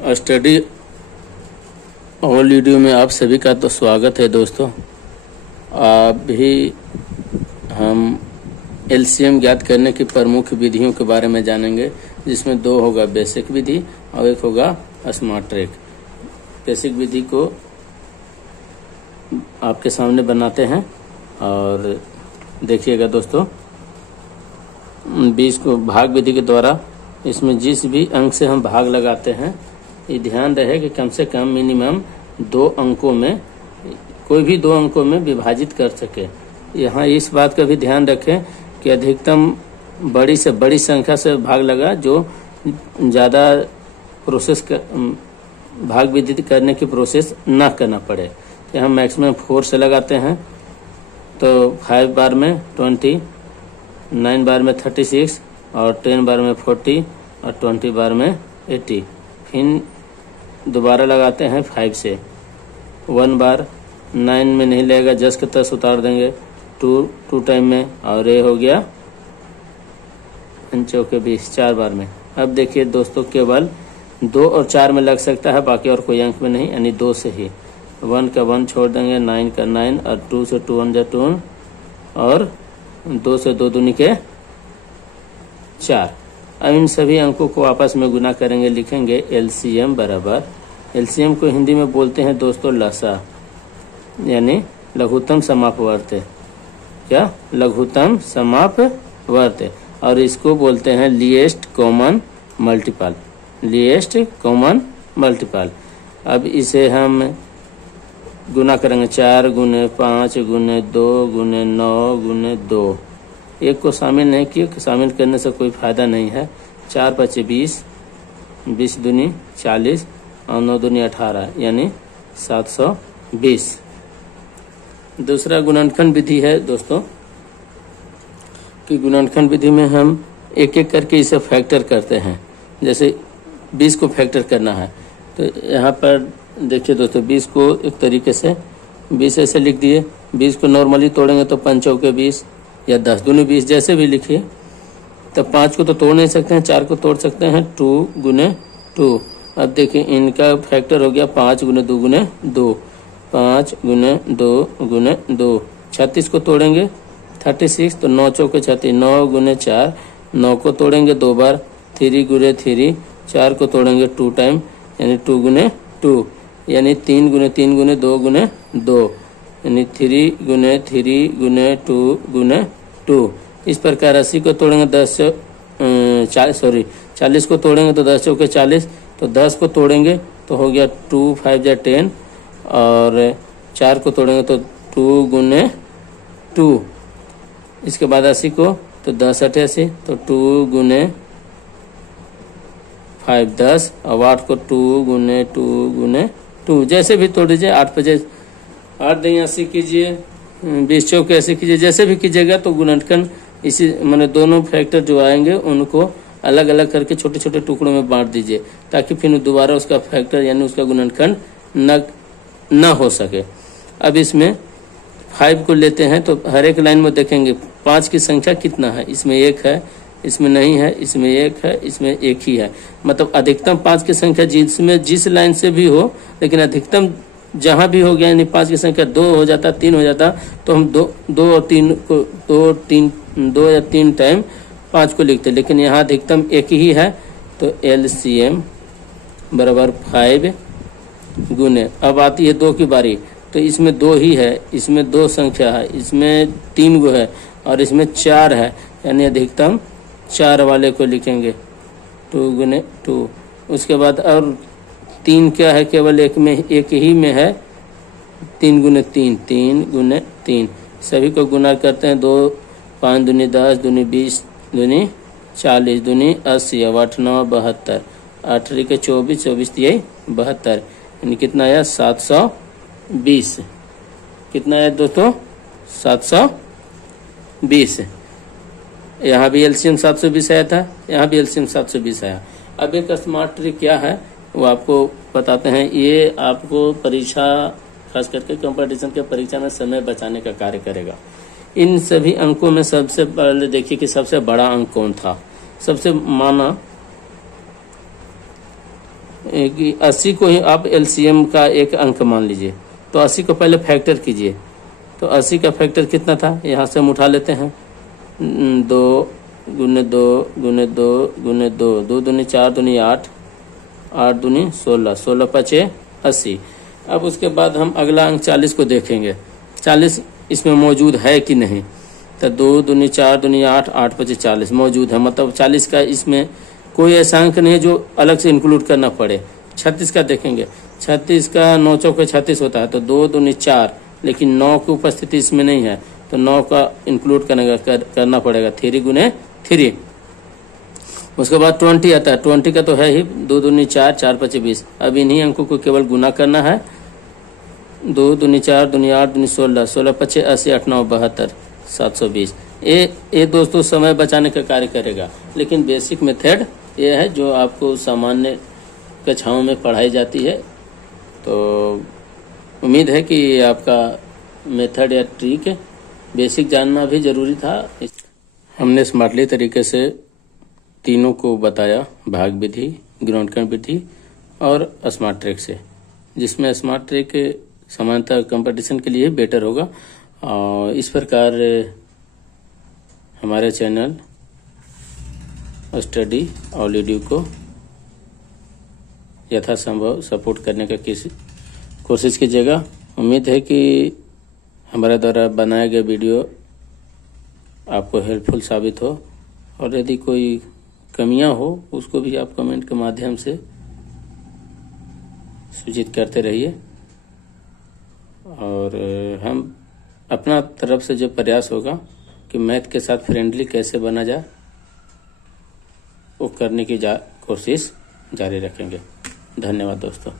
Study all video में आप सभी का तो स्वागत है दोस्तों। अभी हम एलसीएम ज्ञात करने की प्रमुख विधियों के बारे में जानेंगे, जिसमें दो होगा बेसिक विधि और एक होगा स्मार्ट ट्रिक। बेसिक विधि को आपके सामने बनाते हैं और देखिएगा दोस्तों। 20 को भाग विधि के द्वारा इसमें जिस भी अंक से हम भाग लगाते हैं, ये ध्यान रहे कि कम से कम मिनिमम 2 अंकों में, कोई भी 2 अंकों में विभाजित कर सके। यहाँ इस बात का भी ध्यान रखें कि अधिकतम बड़ी से बड़ी संख्या से भाग लगा, जो ज़्यादा प्रोसेस भाग विधि करने की प्रोसेस ना करना पड़े। यहाँ मैक्सिमम 4 से लगाते हैं तो 5 बार में 20, 9 बार में 36 और 10 बार में 40 और 20 बार में 80। फिर दोबारा लगाते हैं 5 से 1 बार, 9 में नहीं लगेगा, 10 के 10 उतार देंगे 2 टाइम में, और ये हो गया 5 के 20 4 बार में। अब देखिए दोस्तों, केवल 2 और 4 में लग सकता है, बाकी और कोई अंक में नहीं, यानी 2 से ही। 1 का 1 छोड़ देंगे, 9 का 9 और 2 से 2 1 जा 2 और 2 से 2 दूनी के 4। अब इन सभी अंकों को आपस में गुना करेंगे, लिखेंगे एलसीएम बराबर, एलसीएम को हिंदी में बोलते हैं दोस्तों लसा, यानी लघुत्तम समापवर्त। क्या? लघुत्तम समापवर्त। और इसको बोलते हैं लीएस्ट कॉमन मल्टीपल, लीएस्ट कॉमन मल्टीपल। अब इसे हम गुना करेंगे 4 गुने 5 गुने 2 गुने 9 गुने 2। एक को शामिल नहीं किए, शामिल करने से कोई फायदा नहीं है। 4 5 20, 20 दूनी 40 और 9 दूनी 18, यानी 720। दूसरा गुणनखंड विधि है दोस्तों, कि गुणनखंड विधि में हम एक एक करके इसे फैक्टर करते हैं। जैसे 20 को फैक्टर करना है तो यहाँ पर देखिए दोस्तों, 20 को एक तरीके से 20 ऐसे लिख दिए। 20 को नॉर्मली तोड़ेंगे तो 5 चौके 20 या 10 दूनी 20, जैसे भी लिखिए। तब 5 को तो तोड़ नहीं सकते हैं, 4 को तोड़ सकते हैं, 2 गुने 2। अब देखिए इनका फैक्टर हो गया 5 गुने 2 गुने 2, 5 गुने 2 गुने 2। 36 को तोड़ेंगे 36, तो 9 चौके 36, 9 गुने 4, 9 को तोड़ेंगे 2 बार, 3 गुने 3, 4 को तोड़ेंगे 2 टाइम, यानी 2 गुने 2, यानी 3 गुने 3 गुने 2 गुने 2, यानी 3 गुने 3 गुने 2 गुने 2। इस प्रकार 80 को तोड़ेंगे 40 को तोड़ेंगे तो 10 चौके 40, तो 10 को तोड़ेंगे तो हो गया 2 5 जा 10, और 4 को तोड़ेंगे तो 2 गुने 2। इसके बाद 80 को तो 10 88, तो 2 गुने 5 10, और 8 को 2 गुने 2 गुने 2, जैसे भी तोड़ दीजिए। 8 पे 8 दें 80 कीजिए, 20 चौके 80 कीजिए, जैसे भी कीजिएगा। तो गुणनखंड इसी मैंने दोनों फैक्टर जो आएंगे उनको अलग अलग करके छोटे छोटे टुकड़ों में बांट दीजिए, ताकि फिर दोबारा उसका फैक्टर यानी उसका गुणनखंड न हो सके। अब इसमें 5 को लेते हैं तो हर एक लाइन में देखेंगे 5 की संख्या कितना है। इसमें 1 है, इसमें नहीं है, इसमें 1 है, इसमें 1 ही है। मतलब अधिकतम 5 की संख्या जिसमें जिस लाइन से भी हो, लेकिन अधिकतम जहां भी हो गया, यानी 5 की संख्या 2 हो जाता, 3 हो जाता, तो हम 2 और 3 को 2 या 3 टाइम 5 को लिखते। लेकिन यहाँ अधिकतम 1 ही है, तो एलसीएम बराबर 5 गुने। अब आती है 2 की बारी, तो इसमें 2 ही है, इसमें 2 संख्या है, इसमें 3 गो है और इसमें 4 है, यानी अधिकतम 4 वाले को लिखेंगे 2 गुने 2। उसके बाद और 3 क्या है, केवल एक ही में है, 3 गुने 3, 3 गुने 3। सभी को गुना करते हैं। 2 5 दूनी 10 दूनी 20 दूनी 40 दूनी 80, 8 9 72, 8 के 24, 24 दिए 72, यानी कितना आया 720। कितना आया दोस्तों 720। यहाँ भी एलसीएम 720 आया था, यहाँ भी एलसीएम 720 आया। अब एक स्मार्ट ट्रिक क्या है वो आपको बताते हैं। ये आपको परीक्षा, खास करके कंपटीशन के परीक्षा में समय बचाने का कार्य करेगा। इन सभी अंकों में सबसे पहले देखिए कि सबसे बड़ा अंक कौन था। सबसे माना 80 को ही आप एलसीएम का एक अंक मान लीजिए। तो 80 को पहले फैक्टर कीजिए। तो 80 का फैक्टर कितना था, यहाँ से हम उठा लेते हैं। 2 गुने 2 गुने 2 गुने 2, 2 दूनी 4 दूनी 8, 8 दूनी 16, 16 पचे 80। अब उसके बाद हम अगला अंक 40 को देखेंगे, 40 इसमें मौजूद है कि नहीं। तो 2 दूनी 4 दूनी 8, 8 पचे 40 मौजूद है, मतलब 40 का इसमें कोई ऐसा अंक नहीं है जो अलग से इंक्लूड करना पड़े। 36 का देखेंगे, 36 का 9 चौके 36 होता है, तो 2 दूनी 4, लेकिन 9 की उपस्थिति इसमें नहीं है, तो 9 का इंक्लूड करना पड़ेगा, 3 गुने 3। उसके बाद 20 आता है, 20 का तो है ही, 2 दूनी 4, 4 पचे 20। अब इन्हीं अंकों को केवल गुना करना है। 2 दूनी 4 दूनी 8 दूनी 16, 16 पचे 80, 8 9 72, 720। ये दोस्तों समय बचाने का कार्य करेगा, लेकिन बेसिक मेथड ये है जो आपको सामान्य कक्षाओं में पढ़ाई जाती है। तो उम्मीद है कि आपका मेथड या ट्रिक बेसिक जानना भी जरूरी था। हमने स्मार्टली तरीके से तीनों को बताया, भाग विधि, गुणनखंड विधि और स्मार्ट ट्रिक से, जिसमें स्मार्ट ट्रिक सामान्यतः कंपटीशन के लिए बेटर होगा। और इस प्रकार हमारे चैनल स्टडी और वीडियो को यथासंभव सपोर्ट करने का कोशिश कीजिएगा। उम्मीद है कि हमारे द्वारा बनाया गया वीडियो आपको हेल्पफुल साबित हो, और यदि कोई कमियां हो उसको भी आप कमेंट के माध्यम से सूचित करते रहिए। और हम अपना तरफ से जो प्रयास होगा कि मैथ के साथ फ्रेंडली कैसे बना जाए, वो करने की कोशिश जारी रखेंगे। धन्यवाद दोस्तों।